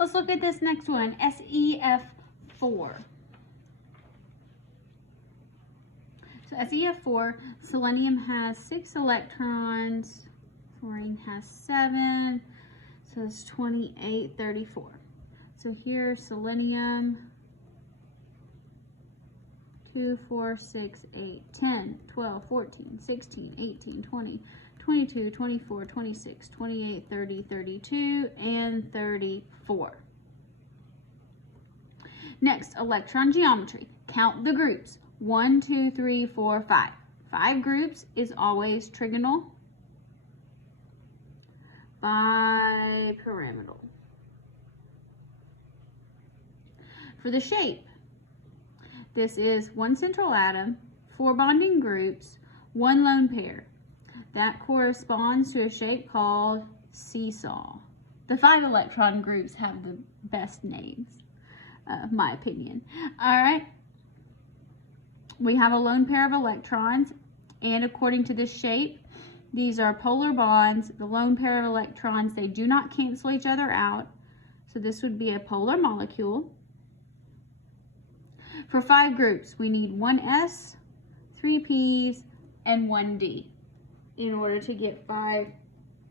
Let's look at this next one, SEF4. So SEF4, selenium has 6 electrons, fluorine has 7, so it's 28, 34. So here, selenium, 2, 4, 6, 8, 10, 12, 14, 16, 18, 20, 22, 24, 26, 28, 30, 32, and 34. Next, electron geometry. Count the groups. 1, 2, 3, 4, 5. 5 groups is always trigonal, bipyramidal. For the shape, this is 1 central atom, 4 bonding groups, 1 lone pair. That corresponds to a shape called seesaw. The 5 electron groups have the best names, my opinion. All right. We have a lone pair of electrons, and according to this shape, these are polar bonds. The lone pair of electrons, they do not cancel each other out, so this would be a polar molecule. For 5 groups, we need 1 S, 3 Ps, and 1 D in order to get 5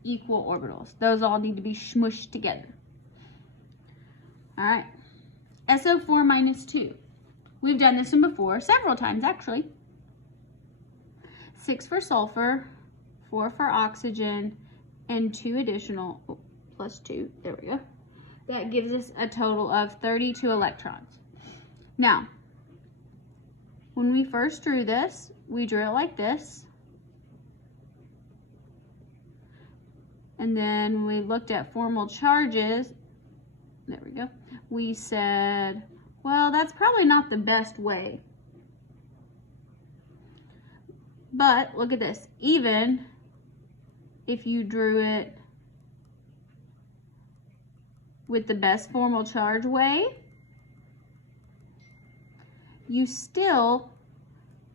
equal orbitals. Those all need to be smushed together. All right, SO4 minus 2. We've done this one before, several times actually. 6 for sulfur, 4 for oxygen, and 2 additional, plus 2, there we go. That gives us a total of 32 electrons. Now, when we first drew this, we drew it like this. And then when we looked at formal charges, there we go, we said, well, that's probably not the best way. But look at this, even if you drew it with the best formal charge way, you still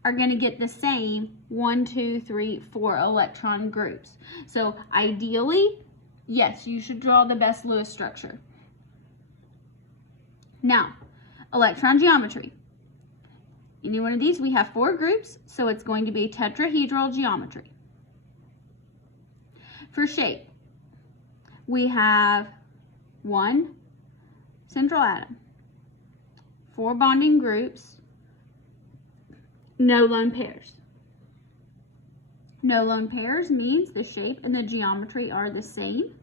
are going to get the same 1, 2, 3, 4 electron groups. So ideally, yes, you should draw the best Lewis structure. Now, electron geometry. Any one of these, we have 4 groups, so it's going to be tetrahedral geometry. For shape, we have 1 central atom, 4 bonding groups, no lone pairs. No lone pairs means the shape and the geometry are the same.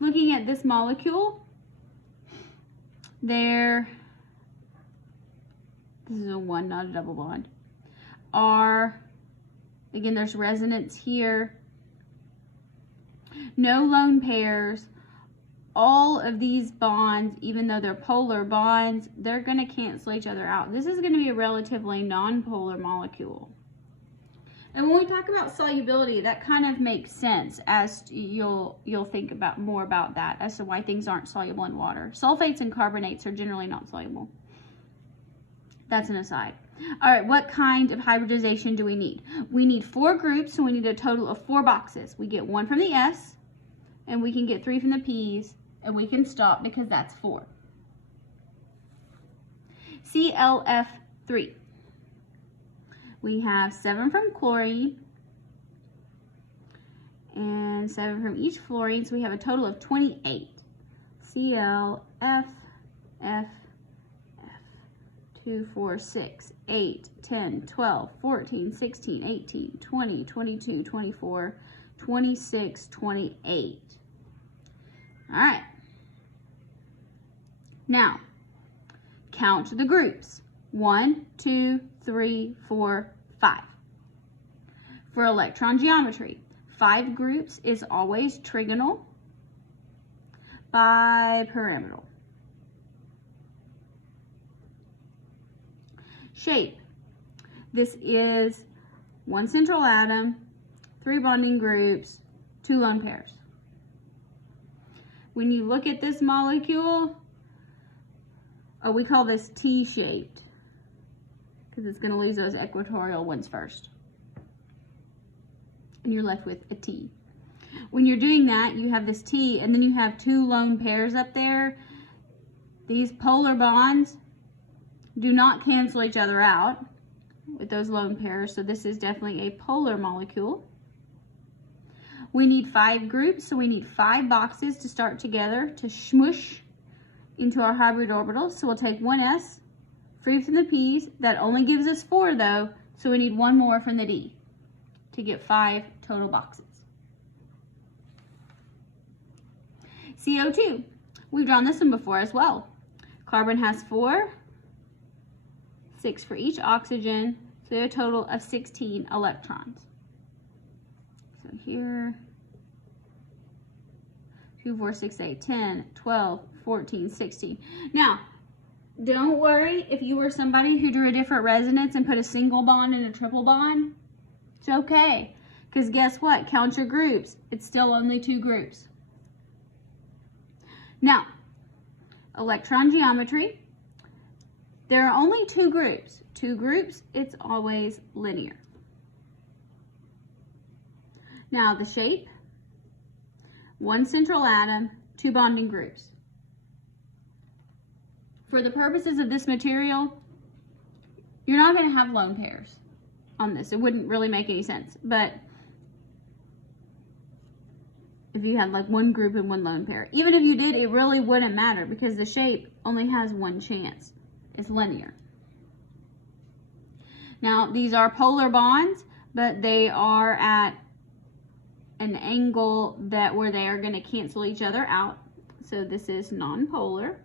Looking at this molecule, this is a 1, not a double bond, again, there's resonance here, no lone pairs. All of these bonds, even though they're polar bonds, they're going to cancel each other out. This is going to be a relatively non-polar molecule. And when we talk about solubility, that kind of makes sense, as you'll think about more about that as to why things aren't soluble in water. Sulfates and carbonates are generally not soluble. That's an aside. All right, what kind of hybridization do we need? We need 4 groups, so we need a total of 4 boxes. We get 1 from the S, and we can get 3 from the P's, and we can stop because that's 4. ClF3. We have 7 from chlorine and 7 from each fluorine, so we have a total of 28. Cl, F, F, F, 2, 4, 6, 8, 10, 12, 14, 16, 18, 20, 22, 24, 26, 28. All right. Now, count the groups. 1, 2, 3, 4, 5. For electron geometry, 5 groups is always trigonal, bipyramidal. Shape. This is 1 central atom, 3 bonding groups, 2 lone pairs. When you look at this molecule, we call this T-shaped because it's going to lose those equatorial ones first. And you're left with a T. When you're doing that, you have this T, and then you have two lone pairs up there. These polar bonds do not cancel each other out with those lone pairs, so this is definitely a polar molecule. We need 5 groups, so we need 5 boxes to start together to smush into our hybrid orbitals. So we'll take one S, free from the P's. That only gives us 4 though, so we need 1 more from the D to get 5 total boxes. CO2. We've drawn this one before as well. Carbon has 4, 6 for each oxygen, so a total of 16 electrons. So here, 2, 4, 6, 8, 10, 12, 14, 16. Now, don't worry if you were somebody who drew a different resonance and put a single bond and a triple bond. It's okay, because guess what? Count your groups. It's still only 2 groups. Now, electron geometry. There are only 2 groups. 2 groups, it's always linear. Now, the shape, 1 central atom, 2 bonding groups. For the purposes of this material, you're not going to have lone pairs on this. It wouldn't really make any sense. But if you had like 1 group and 1 lone pair, even if you did, it really wouldn't matter because the shape only has 1 chance. It's linear. Now, these are polar bonds, but they are at an angle where they are going to cancel each other out. So this is non-polar.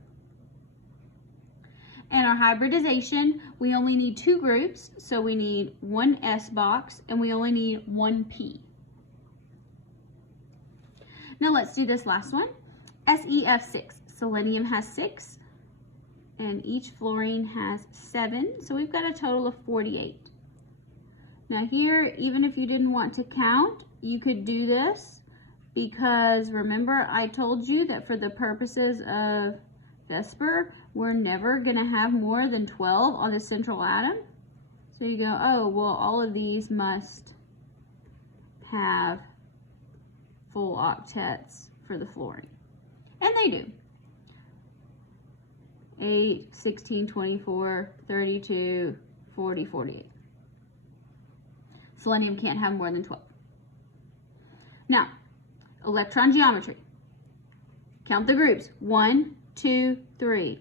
And our hybridization, we only need 2 groups, so we need 1 S box, and we only need 1 P. Now let's do this last one. SEF6. Selenium has 6, and each fluorine has 7, so we've got a total of 48. Now here, even if you didn't want to count, you could do this because remember I told you that for the purposes of Vsepr, we're never going to have more than 12 on the central atom. So you go, oh, well, all of these must have full octets for the fluorine. And they do. 8, 16, 24, 32, 40, 48. Selenium can't have more than 12. Now, electron geometry. Count the groups. 1, 2, 3,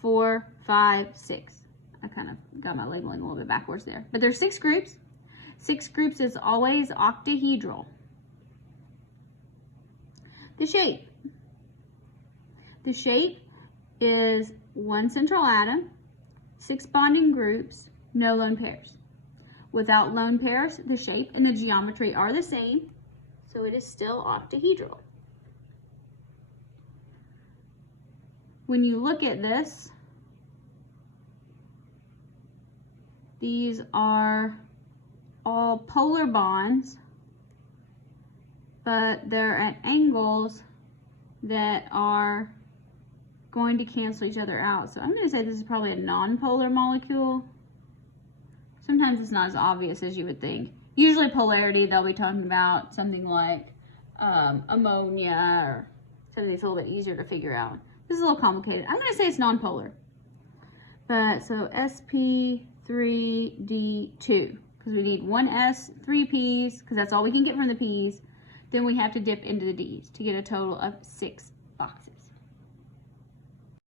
4, 5, 6. I kind of got my labeling a little bit backwards there. But there's 6 groups. 6 groups is always octahedral. The shape. The shape is 1 central atom, 6 bonding groups, no lone pairs. Without lone pairs, the shape and the geometry are the same, so it is still octahedral. When you look at this, these are all polar bonds, but they're at angles that are going to cancel each other out. So I'm going to say this is probably a non-polar molecule. Sometimes it's not as obvious as you would think. Usually polarity, they'll be talking about something like ammonia or something that's a little bit easier to figure out. This is a little complicated. I'm going to say it's non-polar. But so sp3d2, because we need 1 S, 3 Ps, because that's all we can get from the Ps. Then we have to dip into the Ds to get a total of 6 boxes.